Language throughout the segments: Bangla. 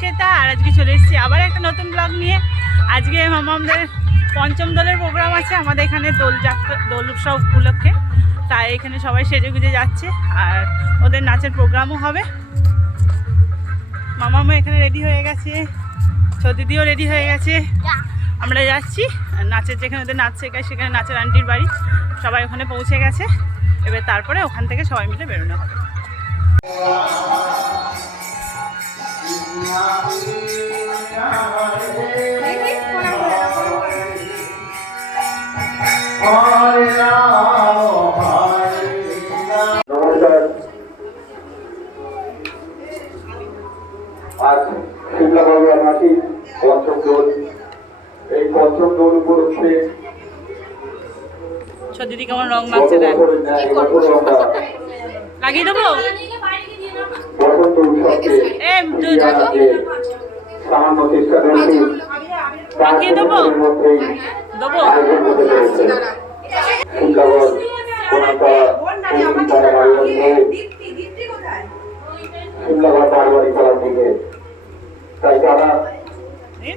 শ্বেতা আর আজকে চলে এসেছি আবার একটা নতুন ব্লগ নিয়ে। আজকে আমাদের পঞ্চম দলের প্রোগ্রাম আছে আমাদের এখানে দোল যাত্রা দোল উৎসব উপলক্ষে। তাই এখানে সবাই সেজে গুজে যাচ্ছে আর ওদের নাচের প্রোগ্রামও হবে। মামামা এখানে রেডি হয়ে গেছে দিদিও রেডি হয়ে গেছে। আমরা যাচ্ছি আর নাচের যেখানে ওদের নাচ শেখায় সেখানে নাচের আন্টির বাড়ি। সবাই ওখানে পৌঁছে গেছে। এবার তারপরে ওখান থেকে সবাই মিলে বেরোনো হবে। আজ পঞ্চম দোল। এই পঞ্চম দোল উপলক্ষে দিদি কেমন রং মাখছে দেখ। লাগিয়ে দেবো? বসন্ত উৎসবকে সামান্য চেষ্টা করেছি দেবো? দেবো। করার দিকে তাই এই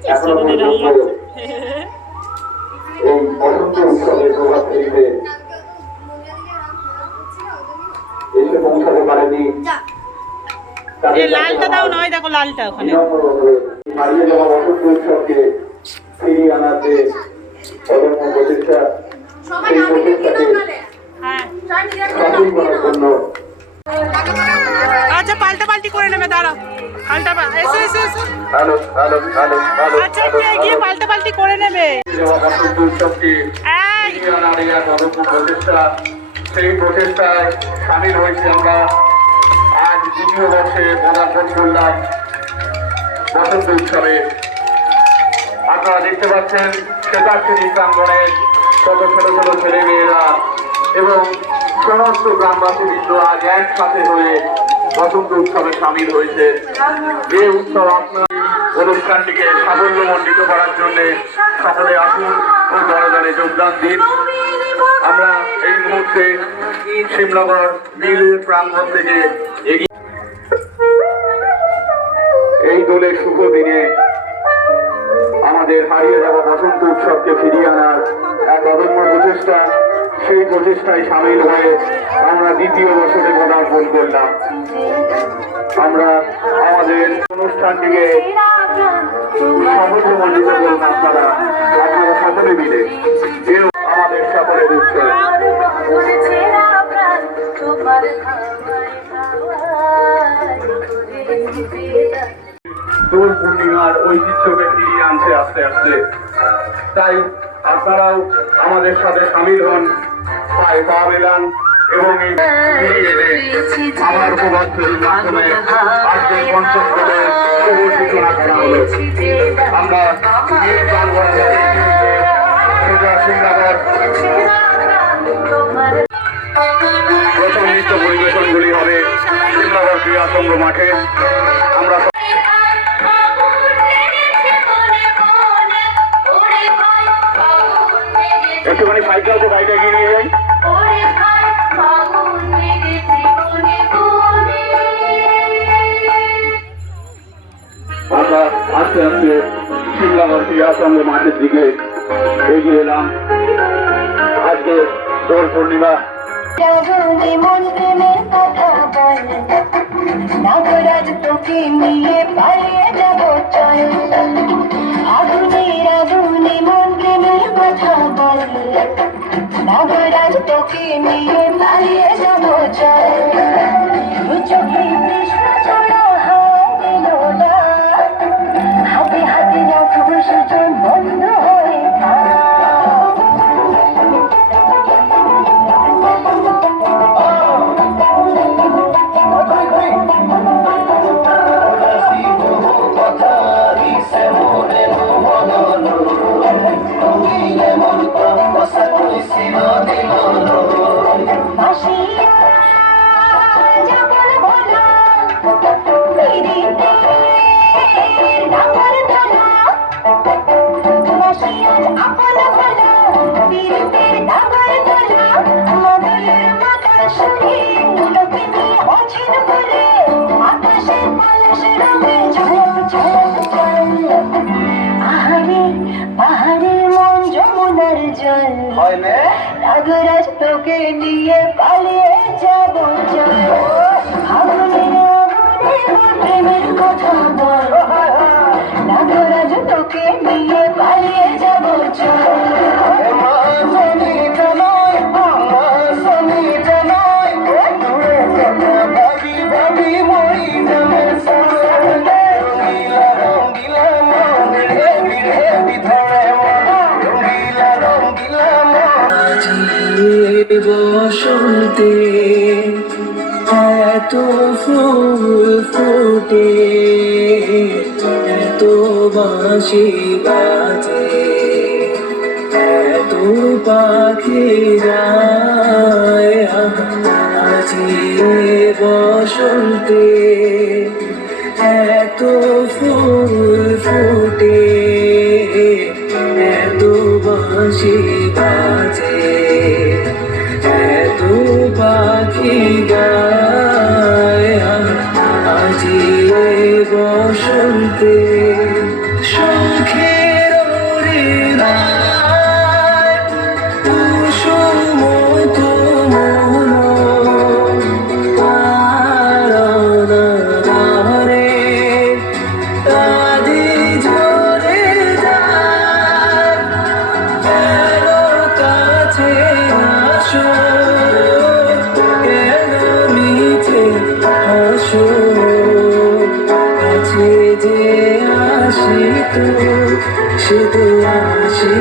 লালটা দাও নয় দেখো লালটা ওখানে। হারিয়ে যাওয়া বসন্ত উৎসবকে ফিরিয়ে আনাতে অদম্য প্রচেষ্টা সেই প্রচেষ্টাকে হ্যাঁ সফল করার জন্য আচ্ছা পাল্টা পাল্টি করে নেবে দাঁড়াও। পাল্টা এসো এসো এসো। হ্যালো হ্যালো হ্যালো হ্যালো আচ্ছা একটু এগিয়ে পাল্টা পাল্টি করে নেবে। বসন্ত উৎসবকে ফিরিয়ে আনার এক অদম্য প্রচেষ্টা সেই প্রচেষ্টায় সামিল হয়েছি আমরা। আজ দ্বিতীয় বর্ষে পদার্পণ করলাম বসন্ত উৎসবে। আপনারা দেখতে পাচ্ছেন শ্বেতাশ্রী প্রাঙ্গণে ছোট ছোট ছোট ছেলে মেয়েরা এবং সমস্ত গ্রামবাসী বৃন্দ আজ একসাথে হয়ে বসন্ত উৎসবে সামিল হয়েছে। এই উৎসব আপনার অনুষ্ঠানটিকে সাফল্যমণ্ডিত করার জন্য সকলে আসুন ও দলে যোগদান দিন। আমরা এই মুহূর্তে শিমনগর মিল প্রাঙ্গণ থেকে এই দোলের শুভ দিনে আমাদের হারিয়ে যাওয়া বসন্ত উৎসবকে ফিরিয়ে আনার এক অদম্য প্রচেষ্টা, সেই প্রচেষ্টায় সামিল হয়ে আমরা দ্বিতীয় বছরে পদার্পণ করলাম। আমরা আমাদের অনুষ্ঠানটিকে সাফল্যমণ্ডিত করুন আপনারা আপনারা সকলে মিলে। এও আমাদের সকলের উৎসব। পূর্ণিমার ঐতিহ্যকে ফিরিয়ে আনছে আস্তে আস্তে। তাই আপনারাও আমাদের সাথে সামিল হন। পায়ে পা মেলান এবং আমার প্রথম নৃত্য পরিবেশনগুলি হবে সিংহাগর ক্রীড়া সংঘ মাঠে। পূর্ণিমা। নাগরাজ তোকে নিয়ে পালিয়ে যাব চল। আগুনি আগুনে মন প্রেমের কথা বল। নাগরাজ তোকে হয় না বাঁশি বাজে এত পাখিরা আজি বসন্তে এত ফুল ফুটে এত বাঁশি তো শুধু আসি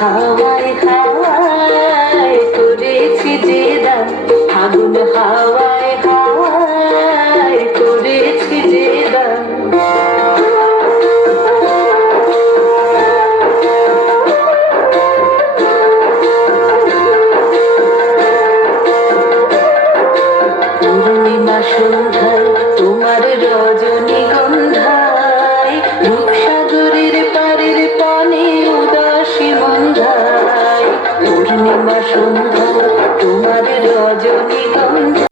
হাওয়ায় রজনী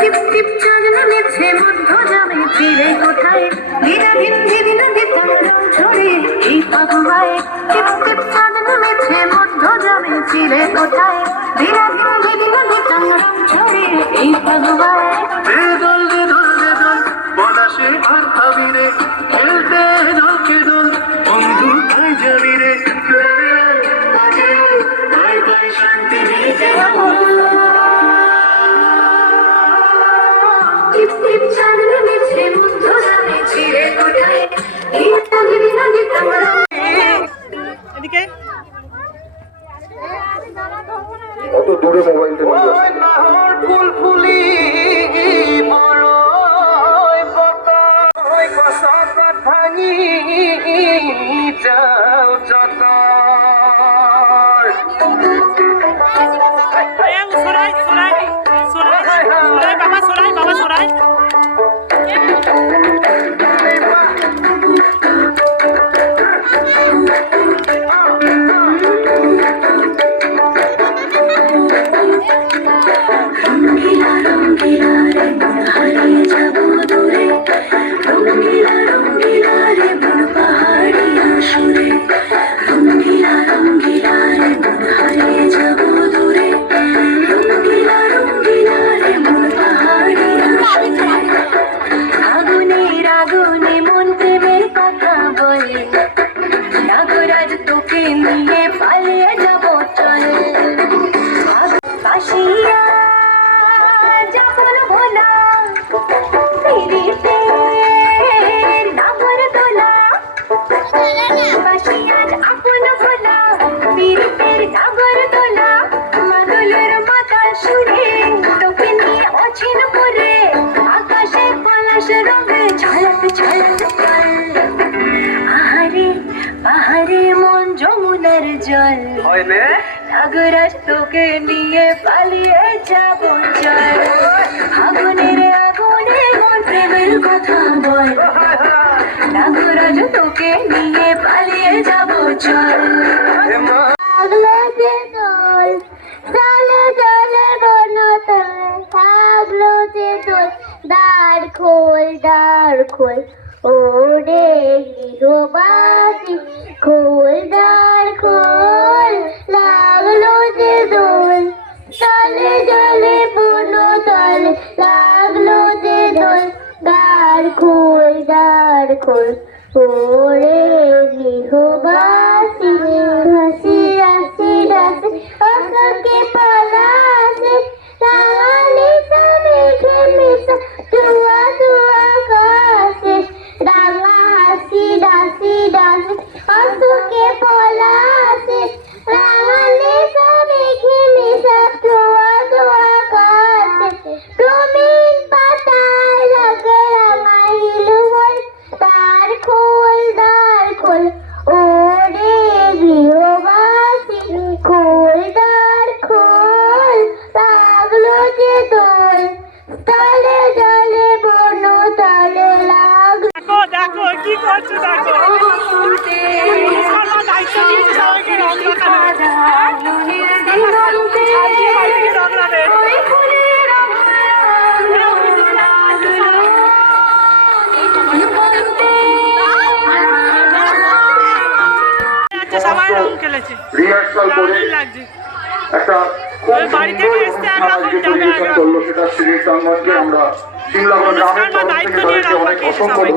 টিপ টিপ চাঁদ নেমেছে, মধ্য জামে ফিরে কোথায় ধীরে ধীরে ধীরে নদী তন্দ্রম ঝরে, এই পাগুয়ায় টিপ টিপ চাঁদ নেমেছে, মধ্য জামে ফিরে কোথায় ধীরে ধীরে ধীরে নদী তন্দ্রম ঝরে, এই পাগুয়ায় দল দল দল বনাশে আর ভাবিনে খেলতে দূরে মোবাইলটা নিয়ে জল। নাগরাজ তোকে নিয়ে পালিয়ে যাব চল আগুনের আগুনে মন প্রেমের কথা বল। নাগরাজ তোকে নিয়ে পালিয়ে যাব চল দাঁড় খোল দাঁড় খোল। ওরে গৃহবাসী খোল দ্বার খোল, লাগল যে দোল। চলে চলে বনতল লাগল যে দোল। দ্বার খোল দ্বার খোল, ওরে গৃহবাসী।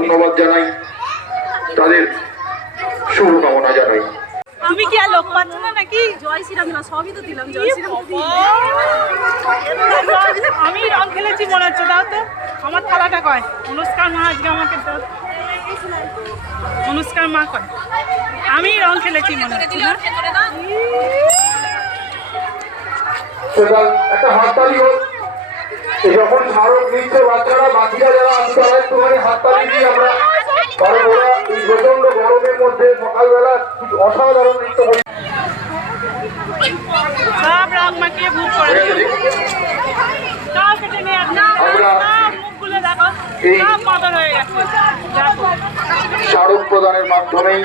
ধন্যবাদ জানাই। তাদের শুভকামনা জানাই। তুমি কি আর লোক পাচ্ছ না নাকি? জয় শ্রীরাম না সবই তো দিলাম জয় শ্রীরাম আমি রং খেলেছি মনে হচ্ছে দাও তো। আমার থালাটা কয়? অনুষ্কার মা আজকে আমাকে দাও। অনুষ্কার মা কয়? আমি রং খেলেছি মনে হচ্ছে না। একটা হাততালি হোক যখন স্মারক নিচ্ছে বাচ্চারা বাকিরা যারা আছে তারা একটুখানি হাততালি দিয়ে আমরা কারণ ওরা এই প্রচণ্ড গরমের মধ্যে সকালবেলা কিছু অসাধারণ নৃত্য করে হয়ে স্মারক প্রদানের মাধ্যমেই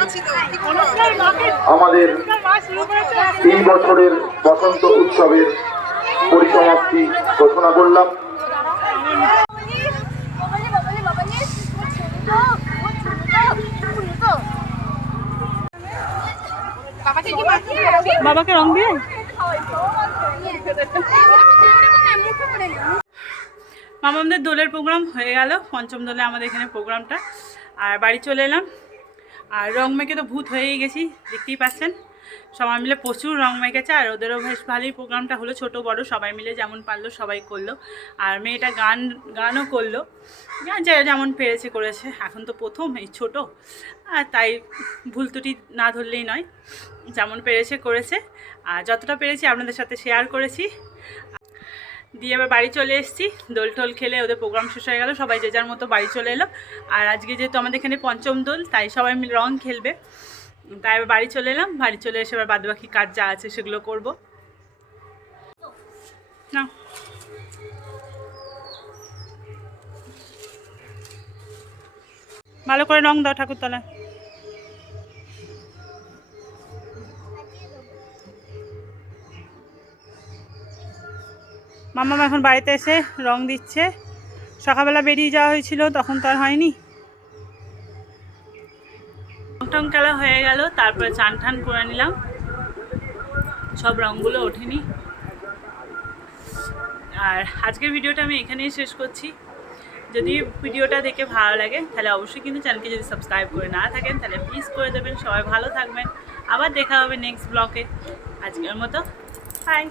আমাদের এই বছরের বসন্ত উৎসবের পরিসমাপ্তি ঘোষণা করলাম। বাবাকে রং দিয়ে? মামাদের দোলের প্রোগ্রাম হয়ে গেল, পঞ্চম দোলে আমাদের এখানে প্রোগ্রামটা। আর বাড়ি চলে এলাম। আর রং মেখে তো ভূত হয়েই গেছি, দেখতেই পাচ্ছেন। সবাই মিলে প্রচুর রং মেখেছে, আর ওদেরও বেশ ভালোই প্রোগ্রামটা হলো, ছোট বড় সবাই মিলে যেমন পারল সবাই করল। আর মেয়েটা গান, গানও করল। যা- যে যেমন পেরেছে করেছে। এখন তো প্রথম, এই ছোট। আর তাই ভুল ত্রুটি না ধরলেই নয়। যেমন পেরেছে, করেছে। আর যতটা পেরেছি আপনাদের সাথে শেয়ার করেছি। দিয়ে আবার বাড়ি চলে এসেছি। দোল টোল খেলে ওদের প্রোগ্রাম শেষ হয়ে গেল। সবাই যে যার মতো বাড়ি চলে এলো। আর আজকে যেহেতু আমাদের এখানে পঞ্চম দোল, তাই সবাই মিলে রং খেলবে। তাই এবার বাড়ি চলে এলাম, বাড়ি চলে এসে এবার বাদবাকি কাজ যা আছে সেগুলো করব। না ভালো করে রং দাও ঠাকুরতলায়। মাম্মাম এখন বাড়িতে এসে রং দিচ্ছে। সকালবেলা বেরিয়ে যাওয়া হয়েছিল, তখন তো আর হয়নি। টং খেলা হয়ে গেল, তারপরে চান ঠান করে নিলাম। সব রঙগুলো ওঠেনি। আর আজকের ভিডিওটা আমি এখানেই শেষ করছি। যদি ভিডিওটা দেখে ভালো লাগে, তাহলে অবশ্যই কিন্তু চ্যানেলকে যদি সাবস্ক্রাইব করে না থাকেন, তাহলে প্লিজ করে দেবেন। সবাই ভালো থাকবেন। আবার দেখা হবে নেক্সট ব্লগে আজকের মতো বাই